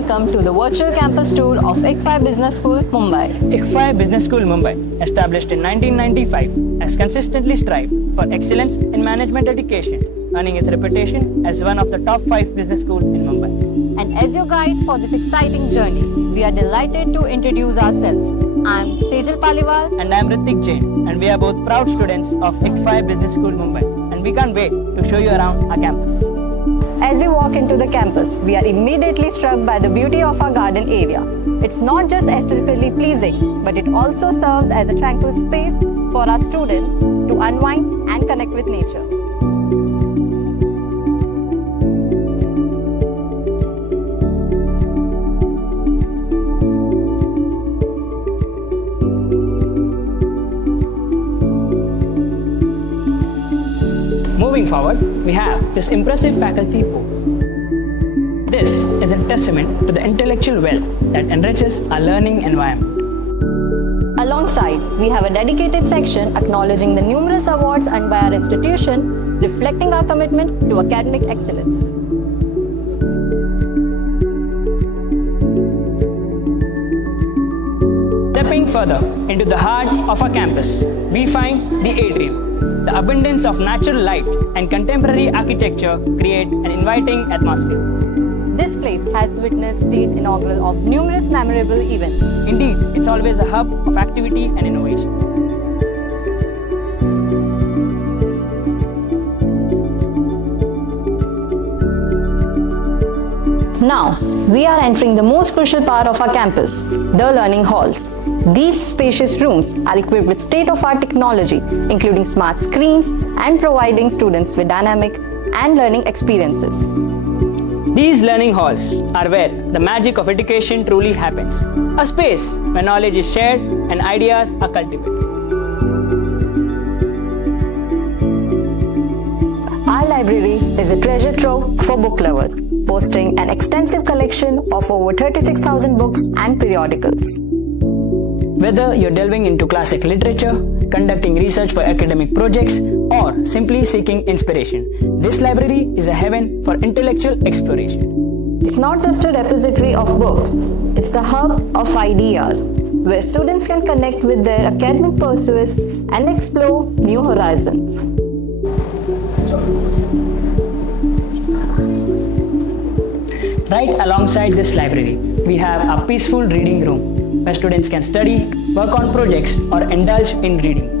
welcome to the virtual campus tour of ICFAI Business School Mumbai. ICFAI Business School Mumbai, established in 1995, has consistently strived for excellence in management education, earning its reputation as one of the top 5 business schools in Mumbai. And as your guides for this exciting journey, we are delighted to introduce ourselves. I am Sejal Paliwal. And I am Ritik Jain, and we are both proud students of ICFAI Business School Mumbai. And we can't wait to show you around our campus. As we walk into the campus, we are immediately struck by the beauty of our garden area. It's not just aesthetically pleasing, but it also serves as a tranquil space for our students to unwind and connect with nature. Moving forward, we have this impressive faculty pool. This is a testament to the intellectual wealth that enriches our learning environment. Alongside, we have a dedicated section acknowledging the numerous awards earned by our institution, reflecting our commitment to academic excellence. Stepping further into the heart of our campus, we find the atrium. The abundance of natural light and contemporary architecture create an inviting atmosphere. This place has witnessed the inaugural of numerous memorable events. Indeed, it's always a hub of activity and innovation. Now, we are entering the most crucial part of our campus, the learning halls. These spacious rooms are equipped with state-of-art technology, including smart screens and providing students with dynamic and learning experiences. These learning halls are where the magic of education truly happens. A space where knowledge is shared and ideas are cultivated. Our library is a treasure trove for book lovers, boasting an extensive collection of over 36,000 books and periodicals. Whether you're delving into classic literature, conducting research for academic projects, or simply seeking inspiration, this library is a heaven for intellectual exploration. It's not just a repository of books, it's a hub of ideas, where students can connect with their academic pursuits and explore new horizons. Right alongside this library, we have a peaceful reading room where students can study, work on projects, or indulge in reading.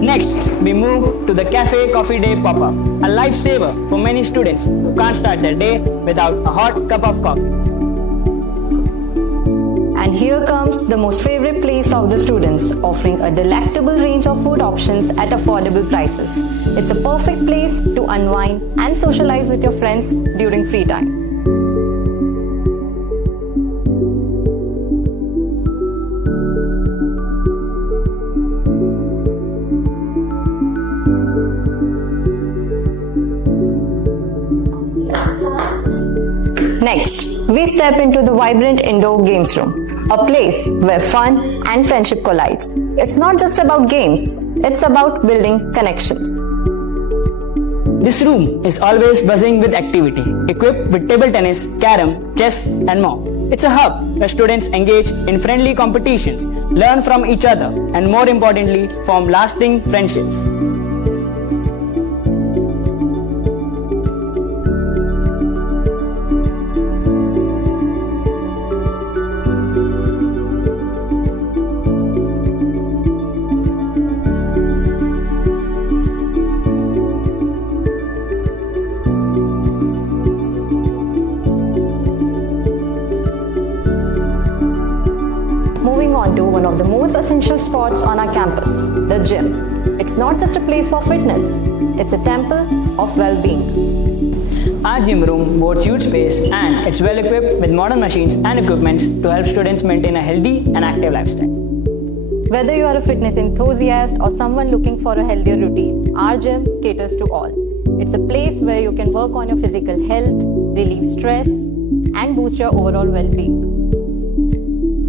Next, we move to the Cafe Coffee Day pop-up, a lifesaver for many students who can't start their day without a hot cup of coffee. And here comes the most favorite place of the students, offering a delectable range of food options at affordable prices. It's a perfect place to unwind and socialize with your friends during free time. Next, we step into the vibrant indoor games room, a place where fun and friendship collides. It's not just about games, it's about building connections. This room is always buzzing with activity, equipped with table tennis, carom, chess, and more. It's a hub where students engage in friendly competitions, learn from each other, and more importantly, form lasting friendships. Moving on to one of the most essential spots on our campus, the gym. It's not just a place for fitness, it's a temple of well-being. Our gym room boasts huge space and it's well equipped with modern machines and equipments to help students maintain a healthy and active lifestyle. Whether you are a fitness enthusiast or someone looking for a healthier routine, our gym caters to all. It's a place where you can work on your physical health, relieve stress, and boost your overall well-being.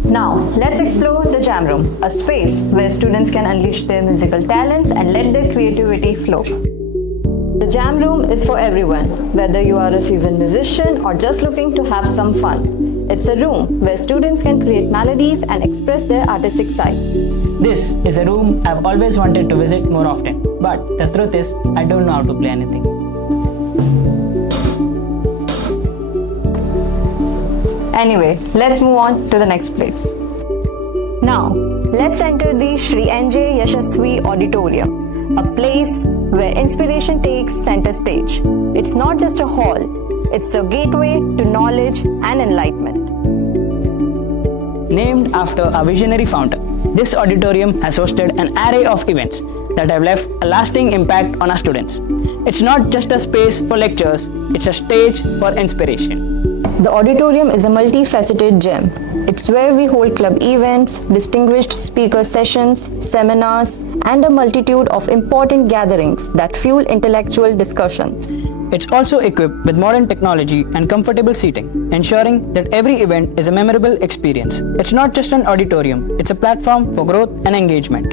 Now, let's explore the Jam Room, a space where students can unleash their musical talents and let their creativity flow. The Jam Room is for everyone, whether you are a seasoned musician or just looking to have some fun. It's a room where students can create melodies and express their artistic side. This is a room I've always wanted to visit more often, but the truth is, I don't know how to play anything. Anyway, let's move on to the next place. Now, let's enter the Shri NJ Yashasvi Auditorium, a place where inspiration takes center stage. It's not just a hall, it's a gateway to knowledge and enlightenment. Named after a visionary founder, this auditorium has hosted an array of events that have left a lasting impact on our students. It's not just a space for lectures, it's a stage for inspiration. The auditorium is a multifaceted gem. It's where we hold club events, distinguished speaker sessions, seminars, and a multitude of important gatherings that fuel intellectual discussions. It's also equipped with modern technology and comfortable seating, ensuring that every event is a memorable experience. It's not just an auditorium, it's a platform for growth and engagement.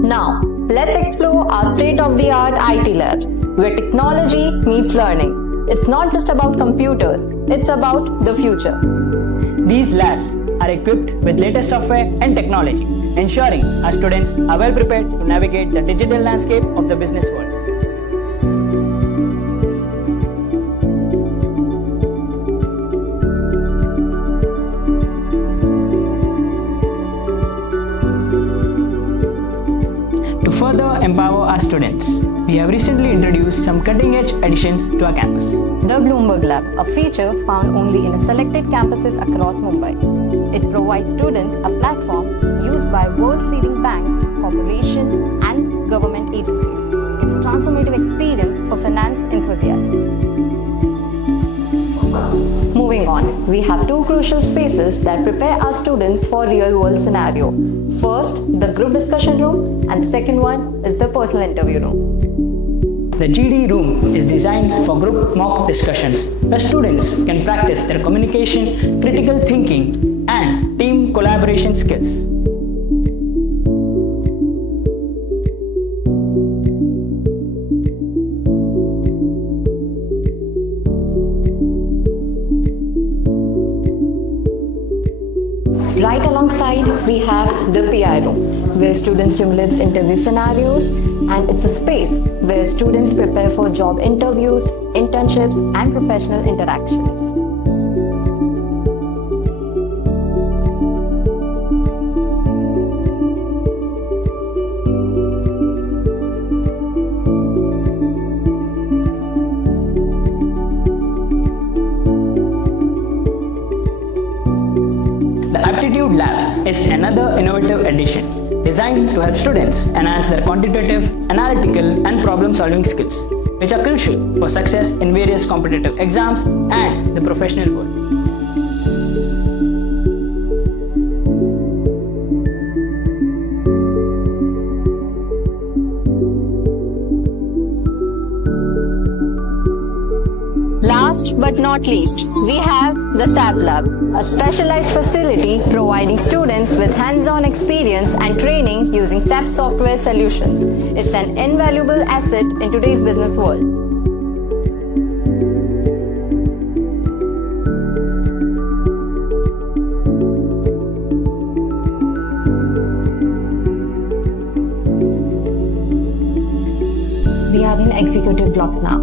Now, let's explore our state-of-the-art IT labs, where technology meets learning. It's not just about computers, it's about the future. These labs are equipped with latest software and technology, ensuring our students are well prepared to navigate the digital landscape of the business world. To further empower our students, we have recently introduced some cutting-edge additions to our campus. The Bloomberg Lab, a feature found only in selected campuses across Mumbai. It provides students a platform used by world's leading banks, corporations, and government agencies. It's a transformative experience for finance enthusiasts. Moving on, we have two crucial spaces that prepare our students for real-world scenario. First, the group discussion room, and the second one is the personal interview room. The GD room is designed for group mock discussions, where students can practice their communication, critical thinking, and team collaboration skills. Right alongside, we have the PI room, where students simulate interview scenarios, and it's a space where students prepare for job interviews, internships, and professional interactions. The Aptitude Lab is another innovative addition designed to help students enhance their quantitative, analytical, and problem-solving skills, which are crucial for success in various competitive exams and the professional world. Last but not least, we have the SAP Lab, a specialized facility providing students with hands-on experience and training using SAP software solutions. It's an invaluable asset in today's business world. We are in executive block now.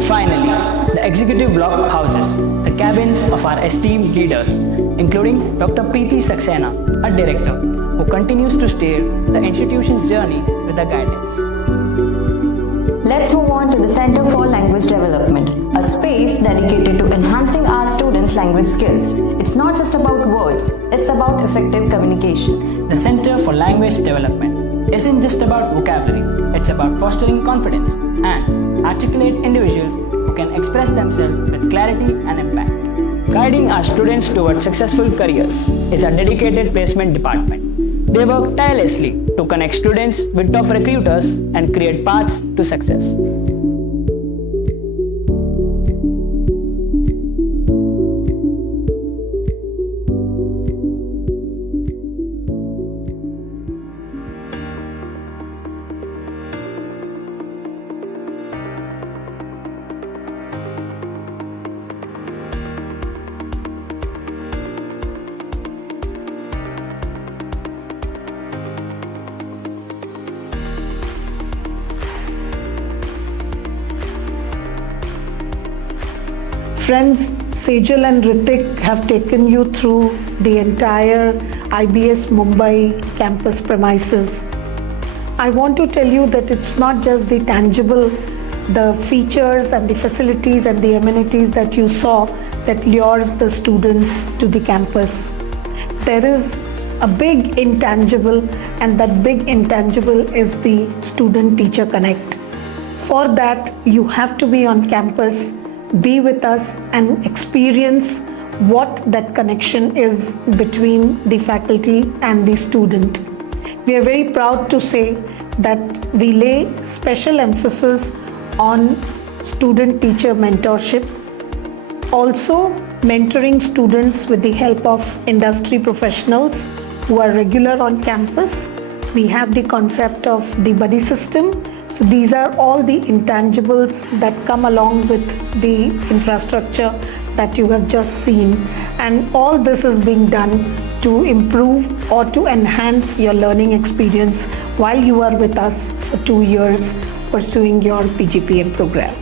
Finally, the executive block houses the cabins of our esteemed leaders, including Dr. Preeti Saxena, a director who continues to steer the institution's journey with her guidance. Let's move on to the Center for Language Development, a space dedicated to enhancing our students' language skills. It's not just about words, it's about effective communication. The Center for Language Development isn't just about vocabulary, it's about fostering confidence and articulate individuals who can express themselves with clarity and impact. Guiding our students towards successful careers is our dedicated placement department, They work tirelessly to connect students with top recruiters and create paths to success. Friends, Sejal and Ritik have taken you through the entire IBS Mumbai campus premises. I want to tell you that it's not just the tangible, the features and the facilities and the amenities that you saw that lures the students to the campus. There is a big intangible, and that big intangible is the student-teacher connect. For that, you have to be on campus, be with us and experience what that connection is between the faculty and the student. We are very proud to say that we lay special emphasis on student-teacher mentorship, also mentoring students with the help of industry professionals who are regular on campus. We have the concept of the buddy system. So these are all the intangibles that come along with the infrastructure that you have just seen. And all this is being done to improve or to enhance your learning experience while you are with us for 2 years pursuing your PGPM program.